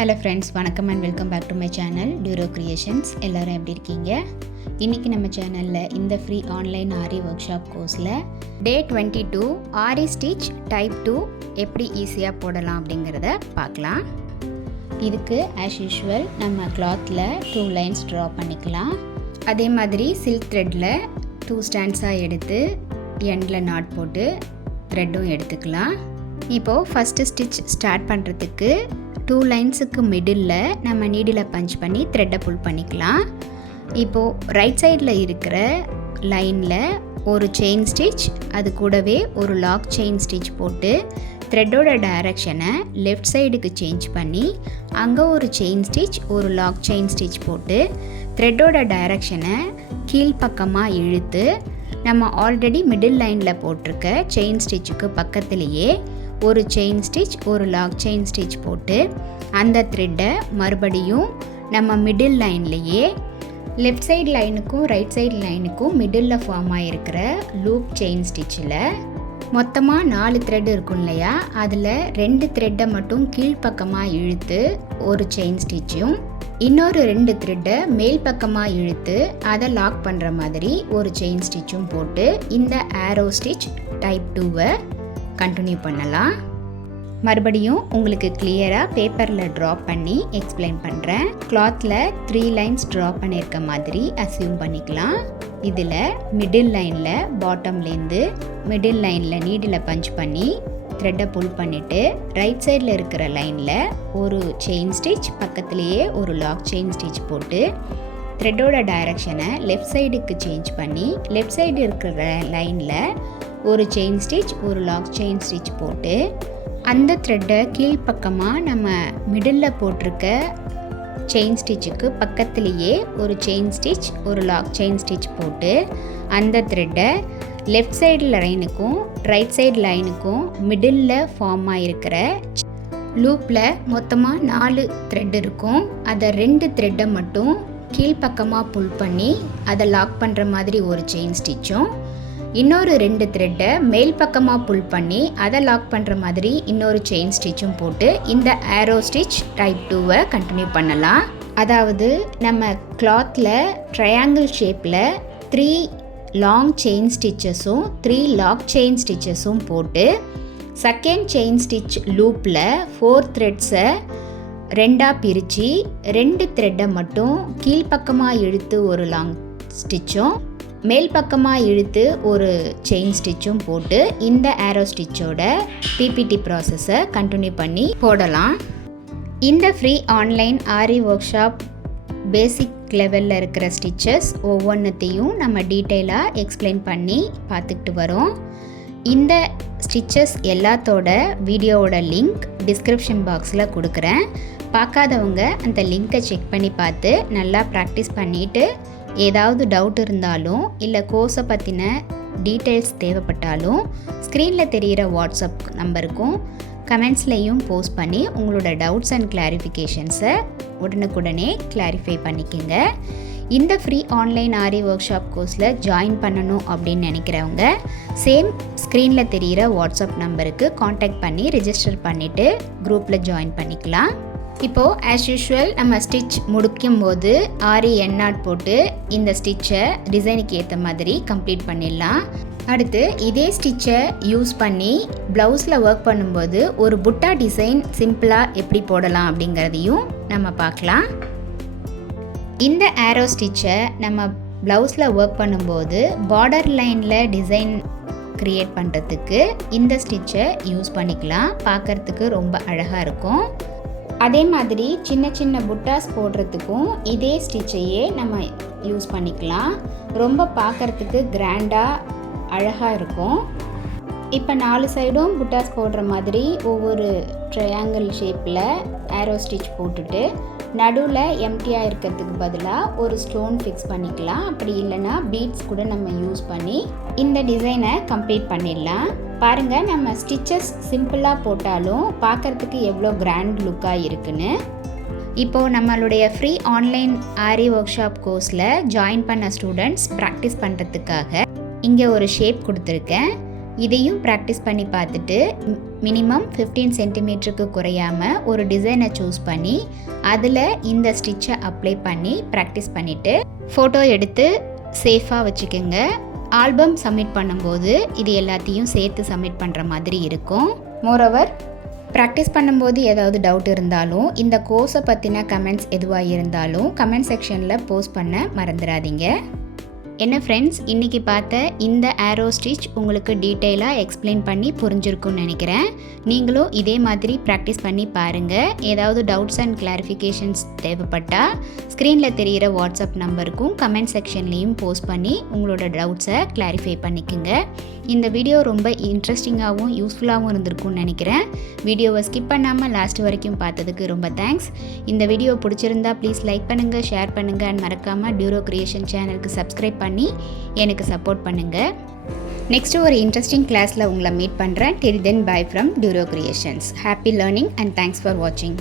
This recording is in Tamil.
ஹலோ ஃப்ரெண்ட்ஸ், வணக்கம் and welcome back to my channel டியூரோ கிரியேஷன்ஸ். எல்லோரும் எப்படி இருக்கீங்க? இன்றைக்கி நம்ம சேனலில் இந்த free online aari workshop கோர்ஸில் டே 22 ஆரி ஸ்டிச் டைப் 2 எப்படி ஈஸியாக போடலாம் அப்படிங்கிறத பார்க்கலாம். இதுக்கு ஆஸ் யூஷுவல் நம்ம கிளாத்தில் 2 லைன்ஸ் ட்ரா பண்ணிக்கலாம். அதே மாதிரி சில்க் த்ரெட்டில் 2 ஸ்டாண்ட்ஸாக எடுத்து எண்டில் நாட் போட்டு த்ரெட்டும் எடுத்துக்கலாம். இப்போது ஃபஸ்ட்டு ஸ்டிச் ஸ்டார்ட் பண்ணுறதுக்கு 2 லைன்ஸுக்கு மிடில் நம்ம நீடில் பஞ்ச் பண்ணி த்ரெட்டை புல் பண்ணிக்கலாம். இப்போது ரைட் சைடில் இருக்கிற லைனில் ஒரு செயின் ஸ்டிச், அது கூடவே ஒரு லாக் செயின் ஸ்டிச் போட்டு த்ரெட்டோட டைரக்ஷனை லெஃப்ட் சைடுக்கு சேஞ்ச் பண்ணி அங்கே ஒரு செயின் ஸ்டிச், ஒரு லாக் செயின் ஸ்டிச் போட்டு த்ரெட்டோட டைரக்ஷனை கீழ்ப்பக்கமாக இழுத்து நம்ம ஆல்ரெடி மிடில் லைனில் போட்டிருக்க செயின் ஸ்டிச்சுக்கு பக்கத்துலேயே ஒரு செயின் ஸ்டிச், ஒரு லாக் செயின் ஸ்டிச் போட்டு அந்த த்ரெட்டை மறுபடியும் நம்ம மிடில் லைன்லேயே லெஃப்ட் சைடு லைனுக்கும் ரைட் சைடு லைனுக்கும் மிடில் ஃபார்ம் ஆகிருக்கிற லூப் செயின் ஸ்டிச்சில் மொத்தமாக 4 த்ரெட் இருக்கும் இல்லையா, அதில் 2 த்ரெட்டை மட்டும் கீழ்ப்பக்கமாக இழுத்து ஒரு செயின் ஸ்டிச்சும், இன்னொரு 2 த்ரெட்டை மேல் பக்கமாக இழுத்து அதை லாக் பண்ணுற மாதிரி ஒரு செயின் ஸ்டிச்சும் போட்டு இந்த ஆரோ ஸ்டிச் டைப் 2வை கண்டினியூ பண்ணலாம். மறுபடியும் உங்களுக்கு கிளியராக பேப்பரில் ட்ரா பண்ணி எக்ஸ்பிளைன் பண்ணுறேன். கிளாத்தில் 3 லைன்ஸ் ட்ரா பண்ணியிருக்க மாதிரி அசியூம் பண்ணிக்கலாம். இதில் மிடில் லைனில் பாட்டம்லேருந்து மிடில் லைனில் நீடில் பஞ்ச் பண்ணி த்ரெட்டை புல் பண்ணிவிட்டு ரைட் சைடில் இருக்கிற லைனில் ஒரு செயின் ஸ்டிச், பக்கத்துலேயே ஒரு லாக் செயின் ஸ்டிச் போட்டு த்ரெட்டோட டைரக்ஷனை லெஃப்ட் சைடுக்கு சேஞ்ச் பண்ணி லெஃப்ட் சைடு இருக்கிற லைனில் ஒரு செயின் ஸ்டிச், ஒரு லாக் செயின் ஸ்டிச் போட்டு அந்த த்ரெட்டை கீழ்ப்பக்கமாக நம்ம மிடில் போட்டிருக்க செயின் ஸ்டிச்சுக்கு பக்கத்துலேயே ஒரு செயின் ஸ்டிச், ஒரு லாக் செயின் ஸ்டிச் போட்டு அந்த த்ரெட்டை லெஃப்ட் சைடு லைனுக்கும் ரைட் சைடு லைனுக்கும் மிடில் ஃபார்ம் ஆகிருக்கிற லூப்பில் மொத்தமாக 4 த்ரெட் இருக்கும். அதை 2 த்ரெட்டை மட்டும் கீழ்ப்பக்கமாக புல் பண்ணி அதை லாக் பண்ணுற மாதிரி ஒரு செயின் ஸ்டிச்சும், இன்னொரு 2 த்ரெட்டை மேல் பக்கமாக புல் பண்ணி அதை லாக் பண்ணுற மாதிரி இன்னொரு செயின் ஸ்டிச்சும் போட்டு இந்த ஆரோ ஸ்டிச் டைப் 2வை கண்டினியூ பண்ணலாம். அதாவது நம்ம கிளாத்தில் ட்ரையாங்கிள் ஷேப்பில் 3 லாங் செயின் ஸ்டிச்சஸும் 3 லாக் செயின் ஸ்டிச்சஸும் போட்டு செகண்ட் செயின் ஸ்டிச் லூப்பில் 4 த்ரெட்ஸை 2ஆக பிரித்து 2 த்ரெட்டை மட்டும் கீழ்ப்பக்கமாக இழுத்து ஒரு லாங் ஸ்டிச்சும் மேல் பக்கமாக இழுத்து ஒரு செயின் ஸ்டிச்சும் போட்டு இந்த ஆரோ ஸ்டிச்சோட பிபிடி ப்ராசஸை கண்டினியூ பண்ணி போடலாம். இந்த free online aari work shop பேசிக் லெவலில் இருக்கிற ஸ்டிச்சஸ் ஒவ்வொன்றத்தையும் நம்ம டீட்டெயிலாக எக்ஸ்பிளைன் பண்ணி பார்த்துக்கிட்டு வரோம். இந்த ஸ்டிச்சஸ் எல்லாத்தோட வீடியோவோட லிங்க் டிஸ்கிரிப்ஷன் பாக்ஸில் கொடுக்குறேன். பார்க்காதவங்க அந்த லிங்க்கை செக் பண்ணி பார்த்து நல்லா ப்ராக்டிஸ் பண்ணிவிட்டு ஏதாவது டவுட் இருந்தாலும் இல்லை கோர்ஸை பற்றின டீட்டெயில்ஸ் தேவைப்பட்டாலும் ஸ்க்ரீனில் தெரிகிற வாட்ஸ்அப் நம்பருக்கும் கமெண்ட்ஸ்லையும் போஸ்ட் பண்ணி உங்களோட டவுட்ஸ் அண்ட் கிளாரிஃபிகேஷன்ஸை உடனுக்குடனே கிளாரிஃபை பண்ணிக்கோங்க. இந்த free online aari workshop கோர்ஸில் ஜாயின் பண்ணணும் அப்படின்னு நினைக்கிறவங்க சேம் ஸ்க்ரீனில் தெரிகிற வாட்ஸ்அப் நம்பருக்கு காண்டாக்ட் பண்ணி ரிஜிஸ்டர் பண்ணிவிட்டு குரூப்பில் ஜாயின் பண்ணிக்கலாம். இப்போது ஆஸ் யூஷுவல் நம்ம ஸ்டிச் முடிக்கும் போது ஆரி எண்ணாட் போட்டு இந்த ஸ்டிச்சை டிசைனுக்கு ஏற்ற மாதிரி கம்ப்ளீட் பண்ணிடலாம். அடுத்து இதே ஸ்டிச்சை யூஸ் பண்ணி ப்ளவுஸில் ஒர்க் பண்ணும்போது ஒரு புட்டா டிசைன் சிம்பிளாக எப்படி போடலாம் அப்படிங்கிறதையும் நம்ம பார்க்கலாம். இந்த ஆரோ ஸ்டிச்சை நம்ம ப்ளவுஸில் ஒர்க் பண்ணும்போது பார்டர் லைனில் டிசைன் க்ரியேட் பண்ணுறதுக்கு இந்த ஸ்டிச்சை யூஸ் பண்ணிக்கலாம். பார்க்குறதுக்கு ரொம்ப அழகாக இருக்கும். அதே மாதிரி சின்ன சின்ன புட்டாஸ் போடுறதுக்கும் இதே ஸ்டிச்சையே நம்ம யூஸ் பண்ணிக்கலாம். ரொம்ப பார்க்குறதுக்கு கிராண்டாக அழகாக இருக்கும். இப்போ 4 சைடும் புட்டாஸ் போடுற மாதிரி ஒவ்வொரு ட்ரையாங்கிள் ஷேப்பில் ஆரோ ஸ்டிச் போட்டுட்டு நடுவில் எம்டியாக இருக்கிறதுக்கு பதிலாக ஒரு ஸ்டோன் ஃபிக்ஸ் பண்ணிக்கலாம். அப்படி இல்லைன்னா பீட்ஸ் கூட நம்ம யூஸ் பண்ணி இந்த டிசைனை கம்ப்ளீட் பண்ணிடலாம். பாருங்கள், நம்ம ஸ்டிச்சஸ் சிம்பிளாக போட்டாலும் பார்க்குறதுக்கு எவ்வளோ கிராண்ட் லுக்காக இருக்குன்னு. இப்போது நம்மளுடைய free online aari workshop கோர்ஸில் ஜாயின் பண்ண ஸ்டூடெண்ட்ஸ் ப்ராக்டிஸ் பண்ணுறதுக்காக இங்கே ஒரு ஷேப் கொடுத்துருக்கேன். இதையும் ப்ராக்டிஸ் பண்ணி பார்த்துட்டு மினிமம் 15 சென்டிமீட்டருக்கு குறையாமல் ஒரு டிசைனை சூஸ் பண்ணி அதில் இந்த ஸ்டிச்சை அப்ளை பண்ணி ப்ராக்டிஸ் பண்ணிவிட்டு ஃபோட்டோ எடுத்து சேஃபாக வச்சுக்கோங்க. ஆல்பம் சப்மிட் பண்ணும்போது இது எல்லாத்தையும் சேர்த்து சப்மிட் பண்ணுற மாதிரி இருக்கும். மோரோவர் ப்ராக்டிஸ் பண்ணும்போது ஏதாவது டவுட் இருந்தாலும் இந்த கோர்ஸை பற்றின கமெண்ட்ஸ் எதுவாக இருந்தாலும் கமெண்ட் செக்ஷனில் போஸ்ட் பண்ண மறந்துடாதீங்க. என்ன ஃப்ரெண்ட்ஸ், இன்றைக்கி பார்த்த இந்த ஆரோ ஸ்டிச் உங்களுக்கு டீட்டெயிலாக எக்ஸ்பிளைன் பண்ணி புரிஞ்சிருக்குன்னு நினைக்கிறேன். நீங்களும் இதே மாதிரி ப்ராக்டிஸ் பண்ணி பாருங்கள். ஏதாவது டவுட்ஸ் அண்ட் கிளாரிஃபிகேஷன்ஸ் தேவைப்பட்டால் ஸ்க்ரீனில் தெரிகிற வாட்ஸ்அப் நம்பருக்கும் கமெண்ட் செக்ஷன்லேயும் போஸ்ட் பண்ணி உங்களோட டவுட்ஸை கிளாரிஃபை பண்ணிக்கோங்க. இந்த வீடியோ ரொம்ப இன்ட்ரெஸ்டிங்காகவும் யூஸ்ஃபுல்லாகவும் இருந்திருக்கும்னு நினைக்கிறேன். வீடியோவை ஸ்கிப் பண்ணாமல் லாஸ்ட் வரைக்கும் பார்த்ததுக்கு ரொம்ப தேங்க்ஸ். இந்த வீடியோ பிடிச்சிருந்தா ப்ளீஸ் லைக் பண்ணுங்கள், ஷேர் பண்ணுங்கள் அண்ட் மறக்காமல் டியூரோ கிரியேஷன் சேனலுக்கு சப்ஸ்கிரைப் பண்ணி எனக்கு சப்போர்ட் பண்ணுங்கள். நெக்ஸ்ட்டு ஒரு இன்ட்ரெஸ்டிங் கிளாஸில் உங்களை மீட் பண்ணுறேன். Till then bye from Duro creations. Happy learning and thanks for வாட்சிங்.